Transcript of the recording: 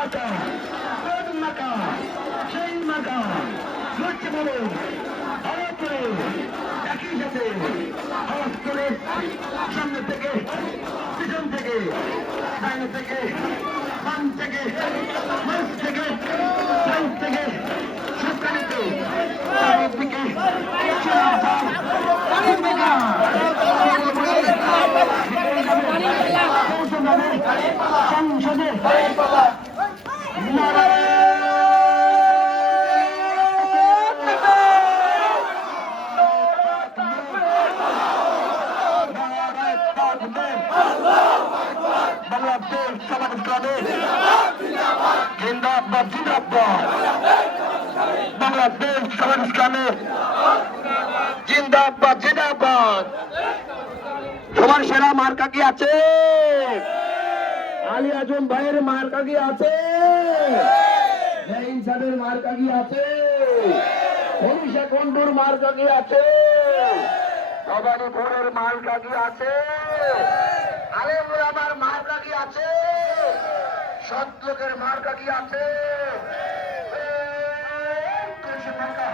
মাকা কোন মাকা সেই মাকা লক্ষ্য বলো আওয়াজ করে একই সাথে আওয়াজ করে সামনে থেকে পিছন থেকে ডাইনে থেকে বাম থেকে মাঝ থেকে সাইড থেকে সবখানেতে চারিদিকে সংসদে বাংলাদেশ সমাজ ইসলামী জিন্দাবাদ জিন্দাবাদ বাংলাদেশ সমাজ ইসলামী জিন্দাবাদ জিন্দাবাদ তোমার সেরা মার্কা কি আছে আলী আজম ভাইয়ের মার্কা কি আছে সাহেবের মার্কা কি আছে হরিষা কন্ডুর মার্কা কি আছে ভবানীপুরের মার্কা কি আছে আলেমুল আমার মার্কা কি আছে সৎলোকের মার্কা কি আছে মার্কা